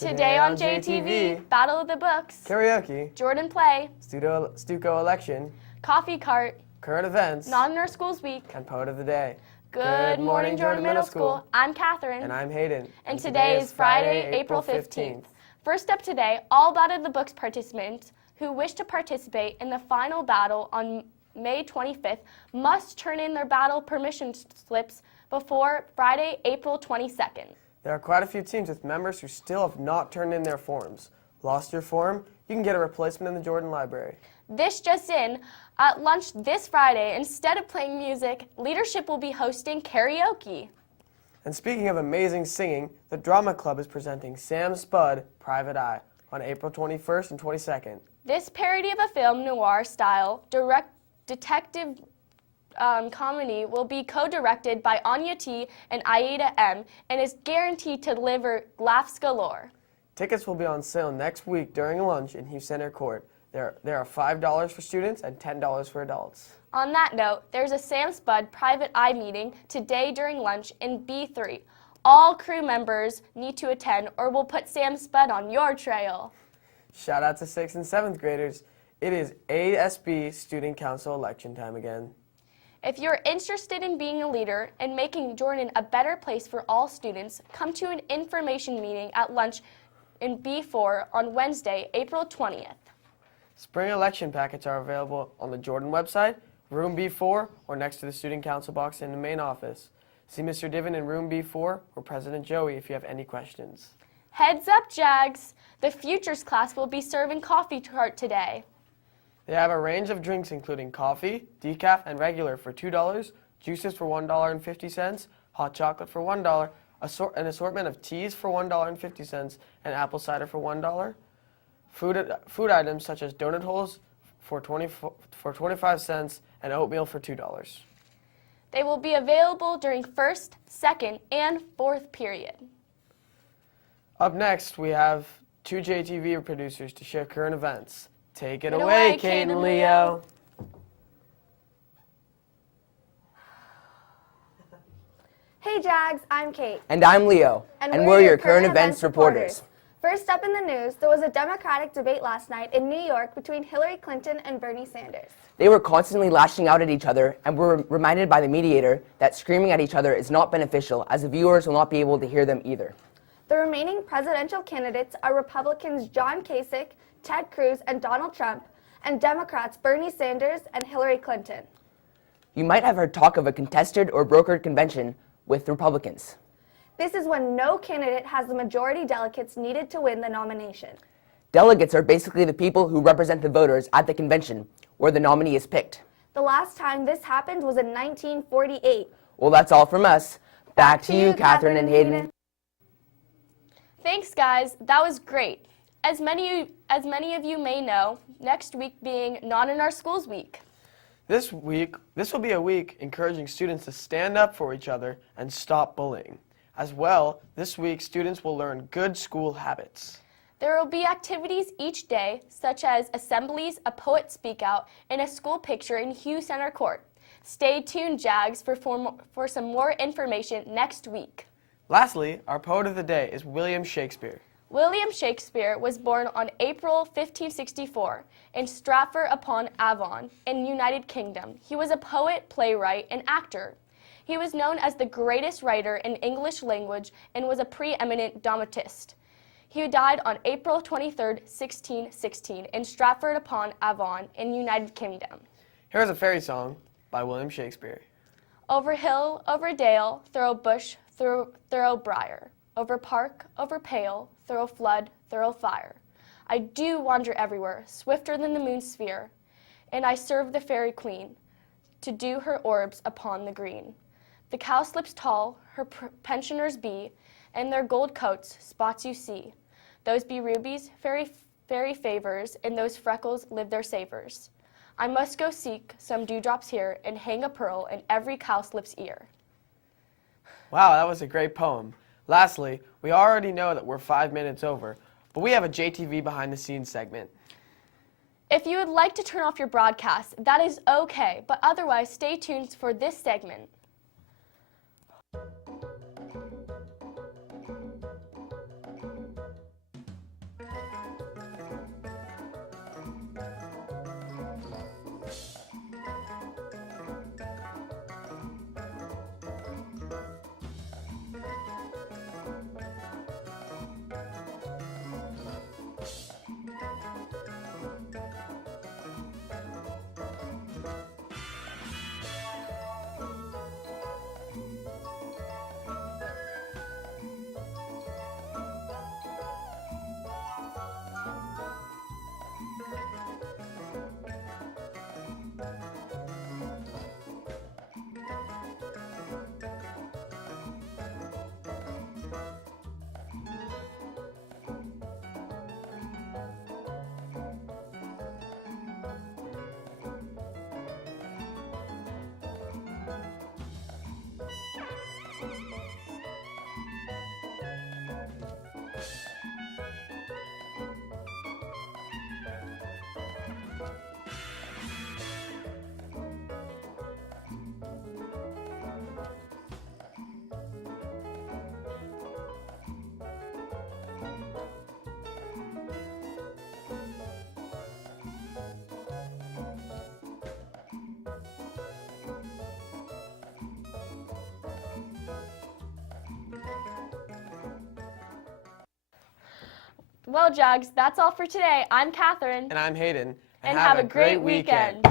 Today on JTV, Battle of the Books, Karaoke, Jordan Play, Stuco Election, Coffee Cart, Current Events, Not in Our Schools Week, and Poet of the Day. Good morning, Jordan Middle School. I'm Catherine. And I'm Hayden. And today is Friday, April 15th. First up today, all Battle of the Books participants who wish to participate in the final battle on May 25th must turn in their battle permission slips before Friday, April 22nd. There are quite a few teams with members who still have not turned in their forms. Lost your form? You can get a replacement in the Jordan Library. This just in, at lunch this Friday, instead of playing music, leadership will be hosting karaoke. And speaking of amazing singing, the Drama Club is presenting Sam Spud, Private Eye, on April 21st and 22nd. This parody of a film noir-style detective comedy will be co-directed by Anya T. and Aida M. and is guaranteed to deliver laughs galore. Tickets will be on sale next week during lunch in Hughes Center Court. There are $5 for students and $10 for adults. On that note, there's a Sam Spud Private Eye meeting today during lunch in B3. All crew members need to attend or we'll put Sam Spud on your trail. Shout out to 6th and 7th graders. It is ASB Student Council election time again. If you're interested in being a leader and making Jordan a better place for all students, come to an information meeting at lunch in B4 on Wednesday, April 20th. Spring election packets are available on the Jordan website, room B4, or next to the student council box in the main office. See Mr. Diven in room B4 or President Joey if you have any questions. Heads up, Jags! The Futures class will be serving coffee cart today. They have a range of drinks including coffee, decaf, and regular for $2, juices for $1.50, hot chocolate for $1, an assortment of teas for $1.50, and apple cider for $1. Food items such as donut holes for 25 cents and oatmeal for $2. They will be available during first, second, and fourth period. Up next, we have two JTV producers to share current events. Take it away, Kate and Leo. Hey Jags, I'm Kate. And I'm Leo. And we're your current events reporters. First up in the news, there was a Democratic debate last night in New York between Hillary Clinton and Bernie Sanders. They were constantly lashing out at each other and were reminded by the mediator that screaming at each other is not beneficial, as the viewers will not be able to hear them either. The remaining presidential candidates are Republicans John Kasich, Ted Cruz, and Donald Trump, and Democrats Bernie Sanders and Hillary Clinton. You might have heard talk of a contested or brokered convention with Republicans. This is when no candidate has the majority delegates needed to win the nomination. Delegates are basically the people who represent the voters at the convention, where the nominee is picked. The last time this happened was in 1948. Well, that's all from us. Back to you, Catherine and Hayden. Thanks, guys. That was great. As many of you may know, next week being Not in Our Schools Week. This will be a week encouraging students to stand up for each other and stop bullying. As well, this week students will learn good school habits. There will be activities each day, such as assemblies, a poet speak out, and a school picture in Hughes Center Court. Stay tuned, Jags, for some more information next week. Lastly, our poet of the day is William Shakespeare. William Shakespeare was born on April 1564 in Stratford-upon-Avon in United Kingdom. He was a poet, playwright, and actor. He was known as the greatest writer in English language and was a preeminent dramatist. He died on April 23, 1616 in Stratford-upon-Avon in United Kingdom. Here's a fairy song by William Shakespeare. Over hill, over dale, through bush, through briar. Over park, over pale, through flood, through fire. I do wander everywhere, swifter than the moon's sphere, and I serve the fairy queen, to do her orbs upon the green. The cowslips tall, her pensioners be, and their gold coats, spots you see. Those be rubies, fairy favors, and those freckles live their savors. I must go seek some dewdrops here, and hang a pearl in every cowslip's ear. Wow, that was a great poem. Lastly, we already know that we're 5 minutes over, but we have a JTV behind the scenes segment. If you would like to turn off your broadcast, that is okay, but otherwise stay tuned for this segment. Well, Jags, that's all for today. I'm Catherine. And I'm Hayden. And have a great weekend.